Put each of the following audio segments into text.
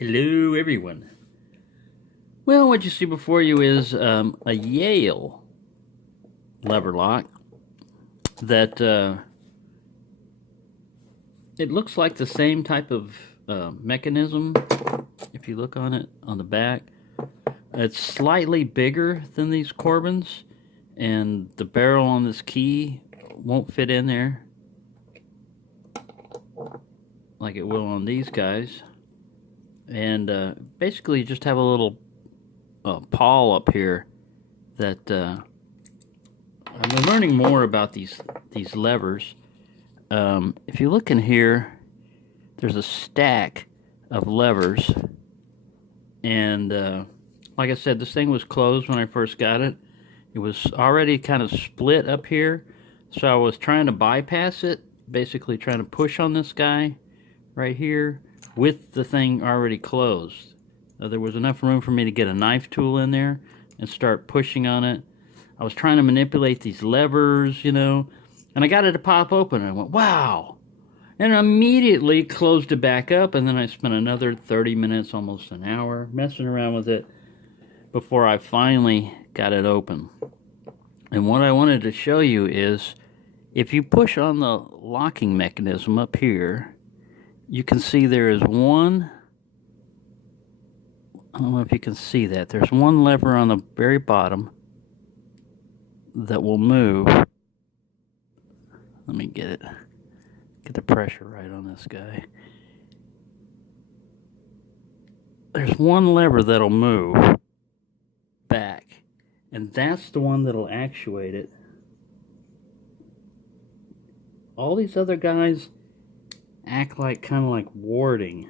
Hello everyone. Well, what you see before you is a Yale lever lock that it looks like the same type of mechanism. If you look on it on the back, it's slightly bigger than these Corbins, and the barrel on this key won't fit in there like it will on these guys. And basically you just have a little pawl up here that I'm learning more about these levers. If you look in here, there's a stack of levers, and like I said, this thing was closed when I first got it. It was already kind of split up here, so I was trying to bypass it, basically trying to push on this guy right here with the thing already closed. There was enough room for me to get a knife tool in there and start pushing on it. I was trying to manipulate these levers, you know, and I got it to pop open, and I went, wow! And immediately closed it back up, and then I spent another 30 minutes, almost an hour, messing around with it before I finally got it open. And what I wanted to show you is, if you push on the locking mechanism up here, you can see there is one, I don't know if you can see that, there's one lever on the very bottom that will move. Let me get the pressure right on this guy. There's one lever that'll move back, and that's the one that'll actuate it. All these other guys act like kind of like warding.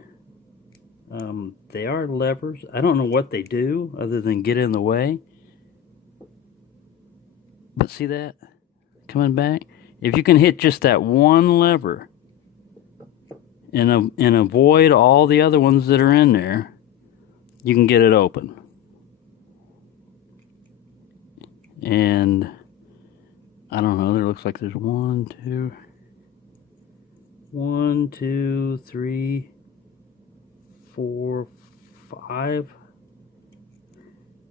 They are levers. I don't know what they do other than get in the way. But see that coming back? If you can hit just that one lever and avoid all the other ones that are in there, you can get it open. And I don't know, there looks like there's 1, 2, 3, 4, 5.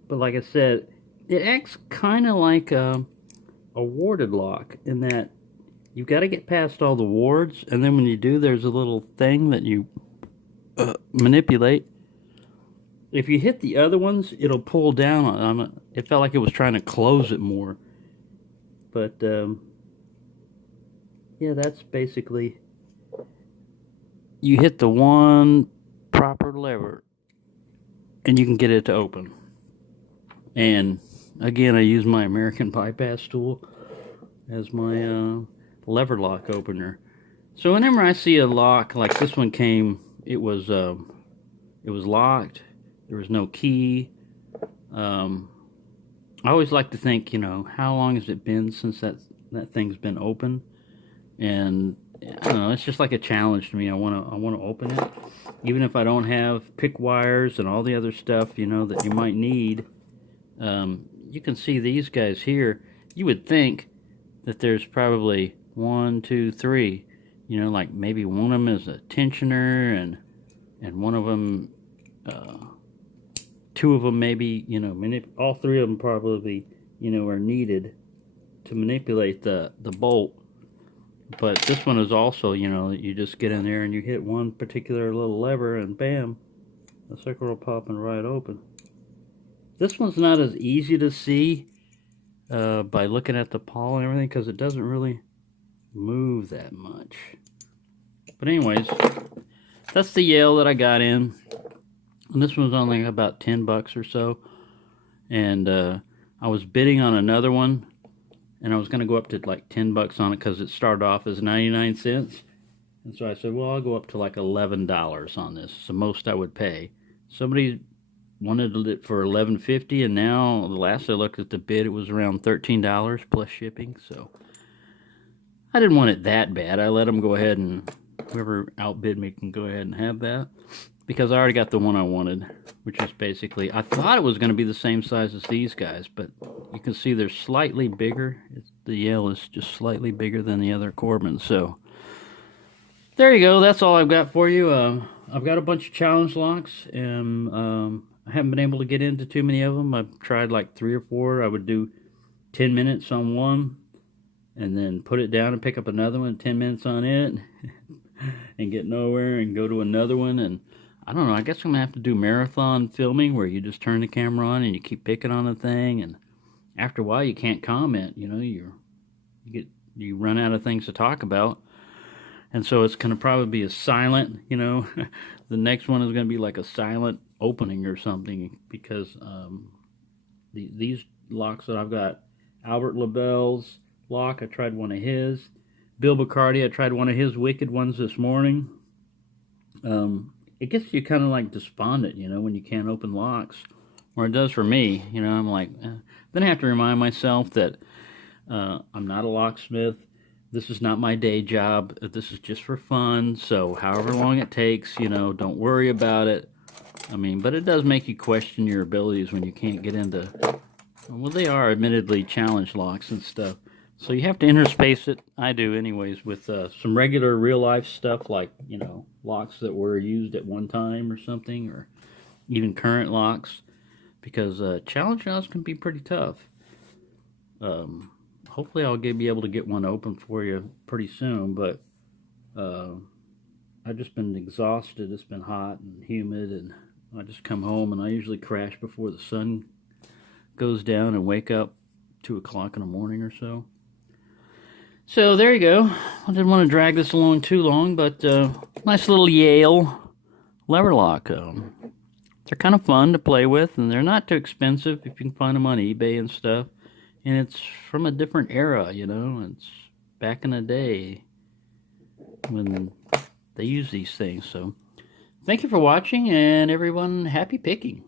But like I said, it acts kind of like a warded lock in that you've got to get past all the wards, and then when you do, there's a little thing that you manipulate. If you hit the other ones, it'll pull down on it. It felt like it was trying to close it more. But yeah, that's basically, you hit the one proper lever and you can get it to open. And again, I use my American bypass tool as my lever lock opener. So whenever I see a lock like this one came, it was locked. There was no key. I always like to think, you know, how long has it been since that thing's been open? And I don't know, it's just like a challenge to me. I want to open it, even if I don't have pick wires and all the other stuff, you know, that you might need. You can see these guys here. You would think that there's probably 1, 2, 3. You know, like maybe one of them is a tensioner, and one of them, 2 of them maybe, you know, all 3 of them probably, you know, are needed to manipulate the bolt. But this one is also, you know, you just get in there and you hit one particular little lever and bam, the sucker will pop and right open. This one's not as easy to see by looking at the pawl and everything, because it doesn't really move that much. But anyways, that's the Yale that I got in. And this one was only about 10 bucks or so. And I was bidding on another one, and I was going to go up to like 10 bucks on it because it started off as 99 cents. And so I said, well, I'll go up to like $11 on this. It's the most I would pay. Somebody wanted it for $11.50, and now the last I looked at the bid, it was around $13 plus shipping. So I didn't want it that bad. I let them go ahead, and whoever outbid me can go ahead and have that, because I already got the one I wanted, which is basically, I thought it was going to be the same size as these guys, but you can see they're slightly bigger. The Yale is just slightly bigger than the other Corbin. So there you go. That's all I've got for you. I've got a bunch of challenge locks, and I haven't been able to get into too many of them. I've tried like 3 or 4. I would do 10 minutes on one, and then put it down and pick up another one, 10 minutes on it, and get nowhere, and go to another one. And I don't know, I guess I'm going to have to do marathon filming where you just turn the camera on and you keep picking on the thing, and after a while you can't comment, you know, you run out of things to talk about. And so it's going to probably be a silent, you know, the next one is going to be like a silent opening or something, because these locks that I've got, Albert LaBelle's lock, I tried one of his. Bill Bacardi, I tried one of his wicked ones this morning. It gets you kind of like despondent, you know, when you can't open locks. Or it does for me, you know, I'm like, then I have to remind myself that I'm not a locksmith. This is not my day job. This is just for fun. So however long it takes, you know, don't worry about it. I mean, but it does make you question your abilities when you can't get into, well, they are admittedly challenge locks and stuff. So you have to interspace it, I do anyways, with some regular real-life stuff like, you know, locks that were used at one time or something, or even current locks, because challenge locks can be pretty tough. Hopefully I'll be able to get one open for you pretty soon, but I've just been exhausted. It's been hot and humid, and I just come home, and I usually crash before the sun goes down and wake up 2 o'clock in the morning or so. So there you go. I didn't want to drag this along too long, but nice little Yale lever lock. They're kind of fun to play with, and they're not too expensive if you can find them on eBay and stuff. And it's from a different era, you know. It's back in the day when they used these things. So thank you for watching, and everyone, happy picking.